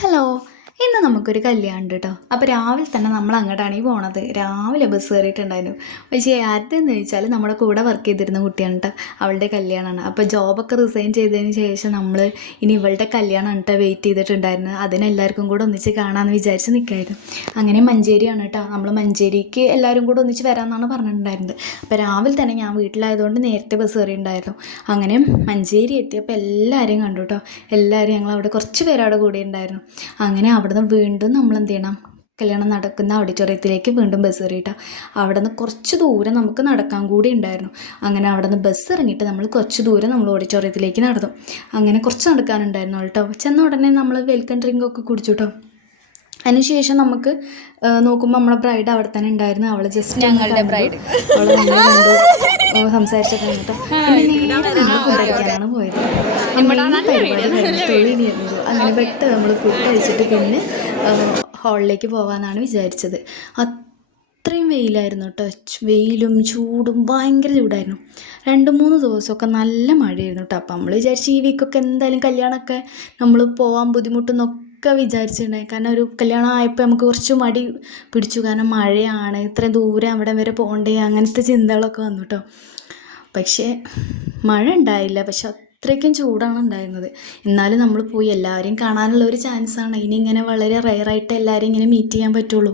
Hello, ഇന്ന് നമുക്കൊരു കല്യാണം ഉണ്ട് കേട്ടോ. അപ്പോൾ രാവിലെ തന്നെ നമ്മൾ അങ്ങോട്ടാണ് ഈ പോണത്. രാവിലെ ബസ് കയറിയിട്ടുണ്ടായിരുന്നു. പക്ഷേ ആരുടെന്ന് ചോദിച്ചാൽ നമ്മുടെ കൂടെ വർക്ക് ചെയ്തിരുന്ന കുട്ടിയാണ് കേട്ടോ. അവളുടെ കല്യാണമാണ്. അപ്പോൾ ജോബൊക്കെ റിസൈൻ ചെയ്തതിന് ശേഷം നമ്മൾ ഇനി ഇവളുടെ കല്യാണം കേട്ടോ വെയിറ്റ് ചെയ്തിട്ടുണ്ടായിരുന്നു. അതിനെല്ലാവർക്കും കൂടെ ഒന്നിച്ച് കാണാമെന്ന് വിചാരിച്ച് നിൽക്കായിരുന്നു. അങ്ങനെ മഞ്ചേരിയാണ് കേട്ടോ. നമ്മൾ മഞ്ചേരിക്ക് എല്ലാവരും കൂടെ ഒന്നിച്ച് വരാമെന്നാണ് പറഞ്ഞിട്ടുണ്ടായിരുന്നത്. അപ്പോൾ രാവിലെ തന്നെ ഞാൻ വീട്ടിലായതുകൊണ്ട് നേരത്തെ ബസ് കയറിയിട്ടുണ്ടായിരുന്നു. അങ്ങനെ മഞ്ചേരി എത്തിയപ്പോൾ എല്ലാവരെയും കണ്ടു കേട്ടോ. എല്ലാവരും ഞങ്ങൾ അവിടെ കുറച്ച് പേരവിടെ കൂടി ഉണ്ടായിരുന്നു. അങ്ങനെ അവിടുന്ന് വീണ്ടും നമ്മൾ എന്ത് ചെയ്യണം, കല്യാണം നടക്കുന്ന ഓഡിറ്റോറിയത്തിലേക്ക് വീണ്ടും ബസ് കയറിയിട്ടാ. അവിടെ നിന്ന് കുറച്ച് ദൂരം നമുക്ക് നടക്കാൻ കൂടി ഉണ്ടായിരുന്നു. അങ്ങനെ അവിടെ നിന്ന് ബസ് ഇറങ്ങിയിട്ട് നമ്മൾ കുറച്ച് ദൂരം നമ്മൾ ഓഡിറ്റോറിയത്തിലേക്ക് നടന്നു. അങ്ങനെ കുറച്ച് നടക്കാനുണ്ടായിരുന്നു കേട്ടോ. ചെന്ന ഉടനെ നമ്മൾ വെൽക്കം ഡ്രിങ്കൊക്കെ കുടിച്ചു കേട്ടോ. അതിനുശേഷം നമുക്ക് നോക്കുമ്പോൾ നമ്മളെ ബ്രൈഡ് അവിടെ തന്നെ ഉണ്ടായിരുന്നു. അവൾ ജസ്റ്റ് ഞങ്ങളുടെ ബ്രൈഡ് അവൾ നമ്മളെ കണ്ട് സംസാരിച്ചൊക്കെ കേട്ടോ. ഫുഡാണ് പോയത്. തൊഴിലിരുന്നത്. അങ്ങനെ പെട്ടെന്ന് നമ്മൾ ഫുഡ് കഴിച്ചിട്ട് പിന്നെ ഹാളിലേക്ക് പോകാമെന്നാണ് വിചാരിച്ചത്. അത്രയും വെയിലായിരുന്നു കേട്ടോ. വെയിലും ചൂടും ഭയങ്കര ചൂടായിരുന്നു. 2-3 ദിവസമൊക്കെ നല്ല മഴയായിരുന്നു കേട്ടോ. അപ്പം നമ്മൾ വിചാരിച്ചു ഈ വീക്കൊക്കെ എന്തായാലും കല്യാണമൊക്കെ നമ്മൾ പോകാൻ ബുദ്ധിമുട്ടെന്നൊക്കെ വിചാരിച്ചിട്ടുണ്ടായി. കാരണം ഒരു കല്യാണം ആയപ്പോൾ നമുക്ക് കുറച്ച് മടി പിടിച്ചു. കാരണം മഴയാണ്, ഇത്രയും ദൂരം അവിടെ വരെ പോകണ്ടേ, അങ്ങനത്തെ ചിന്തകളൊക്കെ വന്നു കേട്ടോ. പക്ഷേ മഴ ഉണ്ടായില്ല. പക്ഷെ അത്രയ്ക്കും ചൂടാണ് ഉണ്ടായിരുന്നത്. എന്നാലും നമ്മൾ പോയി എല്ലാവരെയും കാണാനുള്ള ഒരു ചാൻസാണ്. ഇനി ഇങ്ങനെ വളരെ റെയറായിട്ട് എല്ലാവരെയും ഇങ്ങനെ മീറ്റ് ചെയ്യാൻ പറ്റുള്ളൂ.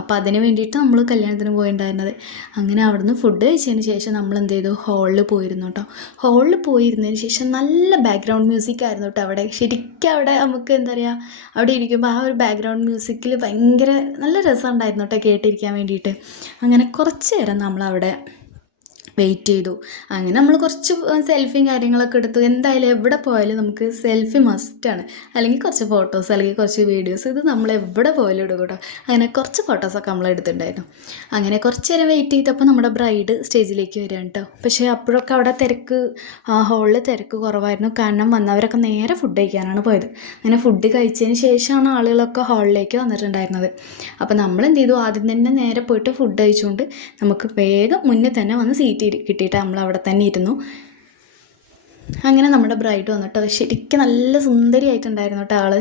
അപ്പോൾ അതിന് വേണ്ടിയിട്ട് നമ്മൾ കല്യാണത്തിന് പോയിട്ടുണ്ടായിരുന്നത്. അങ്ങനെ അവിടുന്ന് ഫുഡ് കഴിച്ചതിന് ശേഷം നമ്മൾ എന്ത് ചെയ്തു, ഹാളിൽ പോയിരുന്നു കേട്ടോ. ഹാളിൽ പോയിരുന്നതിന് ശേഷം നല്ല ബാക്ക്ഗ്രൗണ്ട് മ്യൂസിക് ആയിരുന്നു കേട്ടോ അവിടെ. ശരിക്കും അവിടെ നമുക്ക് എന്താ പറയുക, അവിടെ ഇരിക്കുമ്പോൾ ആ ഒരു ബാക്ക്ഗ്രൗണ്ട് മ്യൂസിക്കിൽ ഭയങ്കര നല്ല രസമുണ്ടായിരുന്നു കേട്ടോ കേട്ടിരിക്കാൻ വേണ്ടിയിട്ട്. അങ്ങനെ കുറച്ച് നേരം നമ്മളവിടെ വെയിറ്റ് ചെയ്തു. അങ്ങനെ നമ്മൾ കുറച്ച് സെൽഫിയും കാര്യങ്ങളൊക്കെ എടുത്തു. എന്തായാലും എവിടെ പോയാലും നമുക്ക് സെൽഫി മസ്റ്റാണ്. അല്ലെങ്കിൽ കുറച്ച് ഫോട്ടോസ്, അല്ലെങ്കിൽ കുറച്ച് വീഡിയോസ്, ഇത് നമ്മൾ എവിടെ പോയാലും എടുക്കും കേട്ടോ. അങ്ങനെ കുറച്ച് ഫോട്ടോസൊക്കെ നമ്മൾ എടുത്തിട്ടുണ്ടായിരുന്നു. അങ്ങനെ കുറച്ച് നേരം വെയിറ്റ് ചെയ്തപ്പോൾ നമ്മുടെ ബ്രൈഡ് സ്റ്റേജിലേക്ക് വരികയാണ് കേട്ടോ. പക്ഷേ അപ്പോഴൊക്കെ അവിടെ തിരക്ക്, ആ ഹാളിൽ തിരക്ക് കുറവായിരുന്നു. കാരണം വന്നവരൊക്കെ നേരെ ഫുഡ് കഴിക്കാനാണ് പോയത്. അങ്ങനെ ഫുഡ് കഴിച്ചതിന് ശേഷമാണ് ആളുകളൊക്കെ ഹാളിലേക്ക് വന്നിട്ടുണ്ടായിരുന്നത്. അപ്പോൾ നമ്മൾ എന്ത് ചെയ്തു, ആദ്യം തന്നെ നേരെ പോയിട്ട് ഫുഡ് കഴിച്ചുകൊണ്ട് നമുക്ക് വേഗം മുന്നേ തന്നെ വന്ന് സീറ്റ് കിട്ടിയിട്ട് നമ്മൾ അവിടെ തന്നെ ഇരുന്നു. അങ്ങനെ നമ്മുടെ ബ്രൈഡ് വന്നിട്ടോ. ശരിക്കും നല്ല സുന്ദരിയായിട്ടുണ്ടായിരുന്നു കേട്ടോ ആള്.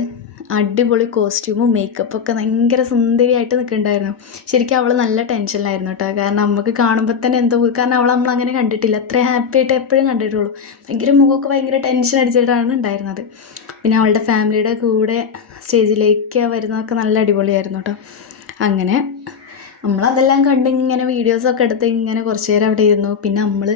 അടിപൊളി കോസ്റ്റ്യൂമും മേക്കപ്പൊക്കെ ഭയങ്കര സുന്ദരിയായിട്ട് നിൽക്കുന്നുണ്ടായിരുന്നു. ശരിക്കും അവൾ നല്ല ടെൻഷനിലായിരുന്നു കേട്ടോ. കാരണം നമുക്ക് കാണുമ്പോൾ തന്നെ എന്തോ, കാരണം അവൾ നമ്മളങ്ങനെ കണ്ടിട്ടില്ല, അത്ര ഹാപ്പി ആയിട്ട് എപ്പോഴും കണ്ടിട്ടുള്ളൂ. ഭയങ്കര മുഖമൊക്കെ ഭയങ്കര ടെൻഷൻ അടിച്ചിട്ടാണ് ഉണ്ടായിരുന്നത്. പിന്നെ അവളുടെ ഫാമിലിയുടെ കൂടെ സ്റ്റേജിലേക്ക് വരുന്നതൊക്കെ നല്ല അടിപൊളിയായിരുന്നു കേട്ടോ. അങ്ങനെ നമ്മളതെല്ലാം കണ്ട് ഇങ്ങനെ വീഡിയോസൊക്കെ എടുത്ത് ഇങ്ങനെ കുറച്ച് നേരം അവിടെ ഇരുന്നു. പിന്നെ നമ്മൾ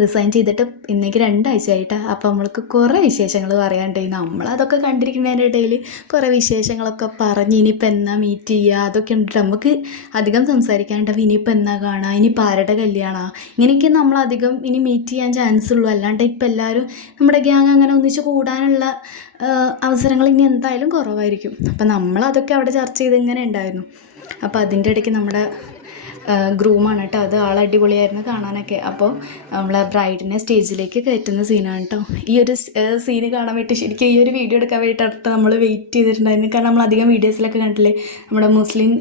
റിസൈൻ ചെയ്തിട്ട് ഇന്നേക്ക് 2 ആഴ്ചയായിട്ടാണ്. അപ്പോൾ നമ്മൾക്ക് കുറേ വിശേഷങ്ങൾ പറയാനുണ്ടായി. നമ്മളതൊക്കെ കണ്ടിരിക്കുന്നതിൻ്റെ ഇടയിൽ കുറേ വിശേഷങ്ങളൊക്കെ പറഞ്ഞ് ഇനിയിപ്പോൾ എന്നാ മീറ്റ് ചെയ്യുക അതൊക്കെ ഉണ്ട്. നമുക്ക് അധികം സംസാരിക്കാനുണ്ടാവും. ഇനിയിപ്പോൾ എന്നാ കാണുക, ഇനിയിപ്പോൾ ആരുടെ കല്യാണമാണ്, ഇങ്ങനെയൊക്കെ നമ്മളധികം ഇനി മീറ്റ് ചെയ്യാൻ ചാൻസ് ഉള്ളൂ. അല്ലാണ്ട് ഇപ്പം എല്ലാവരും നമ്മുടെ ഗ്യാങ് അങ്ങനെ ഒന്നിച്ച് കൂടാനുള്ള അവസരങ്ങൾ ഇനി എന്തായാലും കുറവായിരിക്കും. അപ്പം നമ്മളതൊക്കെ അവിടെ ചർച്ച ചെയ്ത് ഇങ്ങനെ ഉണ്ടായിരുന്നു. അപ്പോൾ അതിൻ്റെ ഇടയ്ക്ക് നമ്മുടെ ഗ്രൂമാണ് കേട്ടോ. അത് അടിപൊളിയായിരുന്നു കാണാനൊക്കെ. അപ്പോൾ നമ്മളെ ബ്രൈഡിനെ സ്റ്റേജിലേക്ക് കയറ്റുന്ന സീനാണ് കേട്ടോ. ഈ ഒരു സീന് കാണാൻ വേണ്ടി ശരിക്കും ഈ ഒരു വീഡിയോ എടുക്കാൻ വേണ്ടിയിട്ട് നമ്മൾ വെയിറ്റ് ചെയ്തിട്ടുണ്ടായിരുന്നു. കാരണം നമ്മൾ അധികം വീഡിയോസിലൊക്കെ കണ്ടില്ലേ, നമ്മുടെ മുസ്ലിം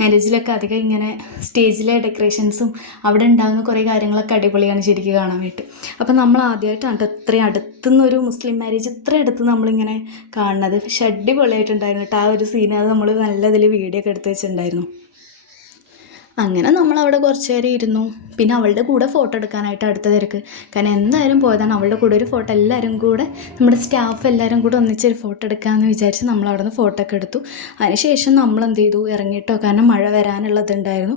മാരേജിലൊക്കെ അധികം ഇങ്ങനെ സ്റ്റേജിലെ ഡെക്കറേഷൻസും അവിടെ ഉണ്ടാകുന്ന കുറേ കാര്യങ്ങളൊക്കെ അടിപൊളിയാണ് ശരിക്കും കാണാൻ വേണ്ടി. അപ്പോൾ നമ്മൾ ആദ്യമായിട്ടാണ് കേട്ടോ ഇത്രയും അടുത്തുനിന്നൊരു മുസ്ലിം മാരേജ് ഇത്രയും അടുത്ത് നമ്മളിങ്ങനെ കാണുന്നത്. പക്ഷെ അടിപൊളിയായിട്ടുണ്ടായിരുന്നു കേട്ടോ ആ ഒരു സീന്. അത് നമ്മൾ നല്ല ഇതിൽ വീഡിയോ ഒക്കെ എടുത്ത് വെച്ചിട്ടുണ്ടായിരുന്നു. അങ്ങനെ നമ്മളവിടെ കുറച്ച് നേരം ഇരുന്നു. പിന്നെ അവളുടെ കൂടെ ഫോട്ടോ എടുക്കാനായിട്ട് അടുത്ത തിരക്ക്. കാരണം എന്തായാലും പോയതാണ് അവളുടെ കൂടെ ഒരു ഫോട്ടോ, എല്ലാവരും കൂടെ നമ്മുടെ സ്റ്റാഫ് എല്ലാവരും കൂടെ ഒന്നിച്ചൊരു ഫോട്ടോ എടുക്കാമെന്ന് വിചാരിച്ച് നമ്മളവിടെ നിന്ന് ഫോട്ടോ ഒക്കെ എടുത്തു. അതിനുശേഷം നമ്മൾ എന്ത് ചെയ്തു, ഇറങ്ങിയിട്ടോ. കാരണം മഴ വരാനുള്ളതുണ്ടായിരുന്നു.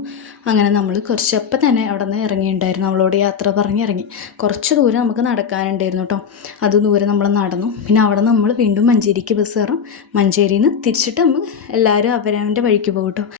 അങ്ങനെ നമ്മൾ കുറച്ചപ്പം തന്നെ അവിടെ നിന്ന് ഇറങ്ങിയിട്ടുണ്ടായിരുന്നു. അവളോട് യാത്ര പറഞ്ഞ് ഇറങ്ങി. കുറച്ച് ദൂരം നമുക്ക് നടക്കാനുണ്ടായിരുന്നു കേട്ടോ. അത് ദൂരം നമ്മൾ നടന്നു. പിന്നെ അവിടെ നമ്മൾ വീണ്ടും മഞ്ചേരിക്ക് ബസ് കയറും. മഞ്ചേരിയിൽ നിന്ന് തിരിച്ചിട്ട് നമ്മൾ എല്ലാവരും അവരവൻ്റെ വഴിക്ക് പോകും കേട്ടോ.